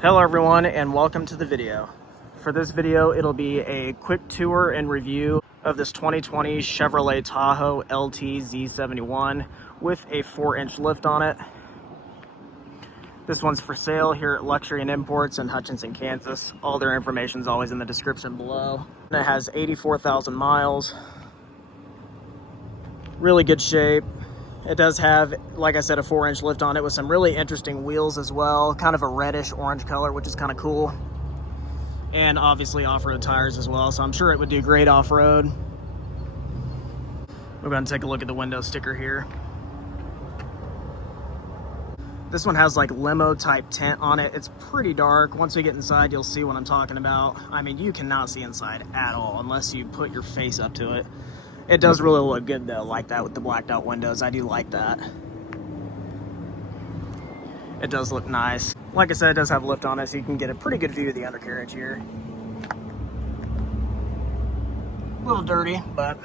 Hello everyone and welcome to the video. For this video, it'll be a quick tour and review of this 2020 Chevrolet Tahoe LT Z71 with a 4-inch lift on it. This one's for sale here at Luxury and Imports in Hutchinson, Kansas. All their information is always in the description below. And it has 84,000 miles. Really good shape. It does have, like I said, a 4-inch lift on it with some really interesting wheels as well. Kind of a reddish orange color, which is kind of cool. And obviously off-road tires as well, so I'm sure it would do great off-road. We're going to take a look at the window sticker here. This one has like limo type tint on it. It's pretty dark. Once we get inside, you'll see what I'm talking about. I mean, you cannot see inside at all unless you put your face up to it. It does really look good though, like that with the blacked out windows. I do like that. It does look nice. Like I said, it does have a lift on it, so you can get a pretty good view of the undercarriage here. A little dirty, but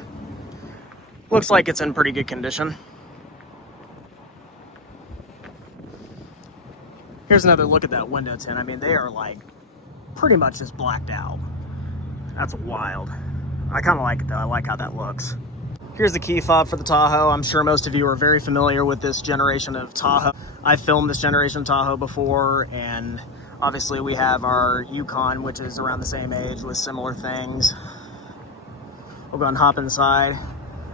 looks like it's in pretty good condition. Here's another look at that window tint. I mean, they are like pretty much just blacked out. That's wild. I kind of like it though. I like how that looks. Here's the key fob for the Tahoe. I'm sure most of you are very familiar with this generation of Tahoe. I filmed this generation of Tahoe before, and obviously we have our Yukon, which is around the same age with similar things. We'll go and hop inside.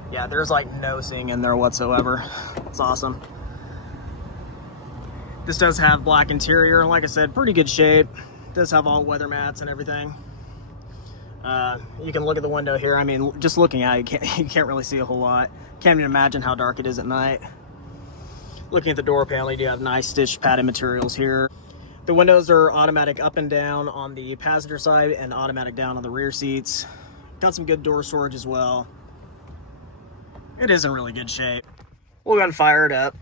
Yeah, there's like no seeing in there whatsoever. It's awesome. This does have black interior. Like I said, pretty good shape. It does have all weather mats and everything. You can look at the window here. I mean, just looking at it, you can't really see a whole lot. Can't even imagine how dark it is at night. Looking at the door panel, you do have nice stitched padded materials here. The windows are automatic up and down on the passenger side and automatic down on the rear seats. Got some good door storage as well. It is in really good shape. We'll go and fire it up.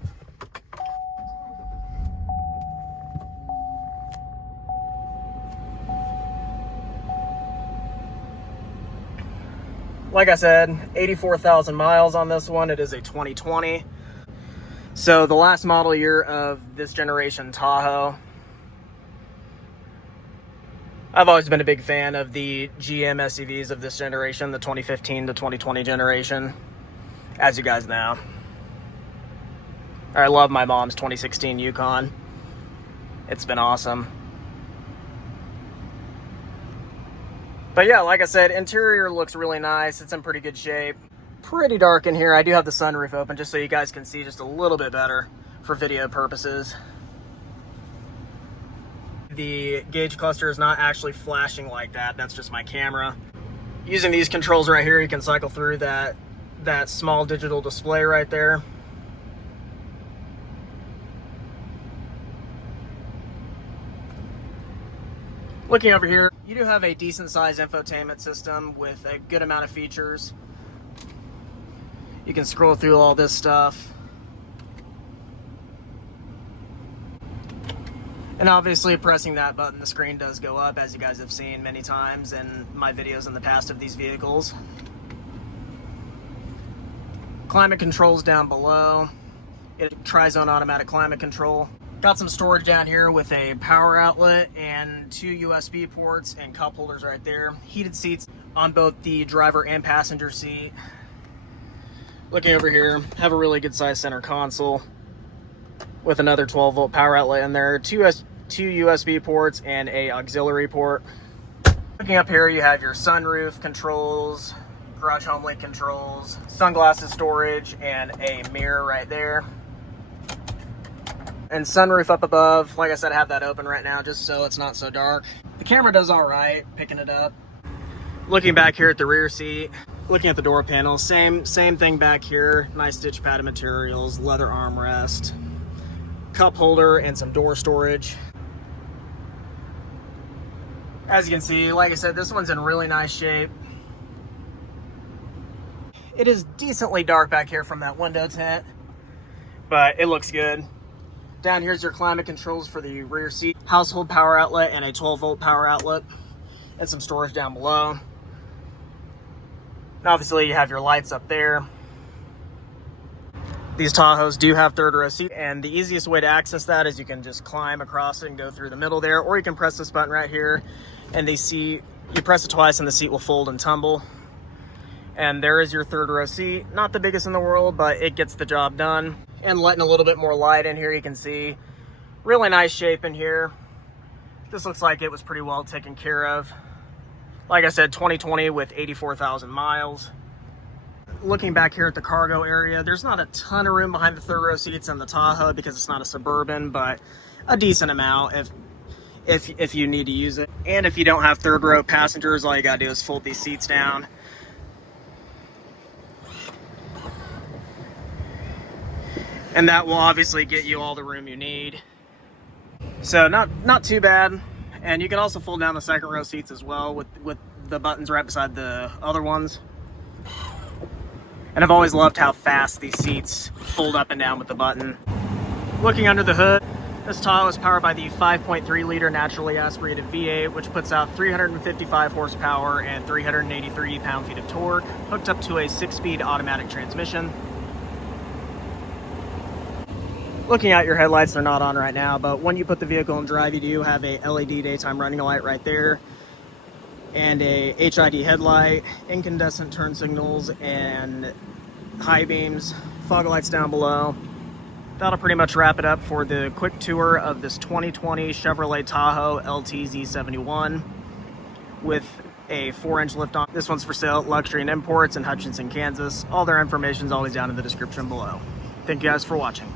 Like I said, 84,000 miles on this one. It is a 2020. So the last model year of this generation Tahoe. I've always been a big fan of the GM SUVs of this generation, the 2015 to 2020 generation, as you guys know. I love my mom's 2016 Yukon. It's been awesome. But yeah, like I said, interior looks really nice. It's in pretty good shape. Pretty dark in here. I do have the sunroof open just so you guys can see just a little bit better for video purposes. The gauge cluster is not actually flashing like that. That's just my camera. Using these controls right here, you can cycle through that small digital display right there. Looking over here, you do have a decent sized infotainment system with a good amount of features. You can scroll through all this stuff. And obviously pressing that button, the screen does go up, as you guys have seen many times in my videos in the past of these vehicles. Climate controls down below. It tri-zone automatic climate control. Got some storage down here with a power outlet and 2 USB ports and cup holders right there. Heated seats on both the driver and passenger seat. Looking over here, have a really good sized center console with another 12-volt power outlet in there, two USB ports and a auxiliary port. Looking up here, you have your sunroof controls, garage home link controls, sunglasses storage, and a mirror right there. And sunroof up above. Like I said, I have that open right now just so it's not so dark. The camera does all right, picking it up. Looking back here at the rear seat, looking at the door panel, same thing back here. Nice stitch padded materials, leather armrest, cup holder, and some door storage. As you can see, like I said, this one's in really nice shape. It is decently dark back here from that window tint, but it looks good. Down here's your climate controls for the rear seat, household power outlet, and a 12-volt power outlet, and some storage down below. And obviously you have your lights up there. These Tahoes do have third row seat, and the easiest way to access that is you can just climb across it and go through the middle there, or you can press this button right here, and you press it twice and the seat will fold and tumble. And there is your third row seat. Not the biggest in the world, but it gets the job done. And letting a little bit more light in here, you can see really nice shape in here. This looks like it was pretty well taken care of. Like I said, 2020 with 84,000 miles. Looking back here at the cargo area, there's not a ton of room behind the third row seats on the Tahoe because it's not a Suburban, but a decent amount if you need to use it. And if you don't have third row passengers, all you gotta do is fold these seats down. And that will obviously get you all the room you need. So not too bad. And you can also fold down the second row seats as well with the buttons right beside the other ones. And I've always loved how fast these seats fold up and down with the button. Looking under the hood, this Tahoe is powered by the 5.3 liter naturally aspirated V8, which puts out 355 horsepower and 383 pound-feet of torque, hooked up to a 6-speed automatic transmission. Looking at your headlights, they're not on right now, but when you put the vehicle in drive, you do have a LED daytime running light right there, and a HID headlight, incandescent turn signals, and high beams, fog lights down below. That'll pretty much wrap it up for the quick tour of this 2020 Chevrolet Tahoe LT Z71 with a 4-inch lift on. This one's for sale at Luxury and Imports in Hutchinson, Kansas. All their information is always down in the description below. Thank you guys for watching.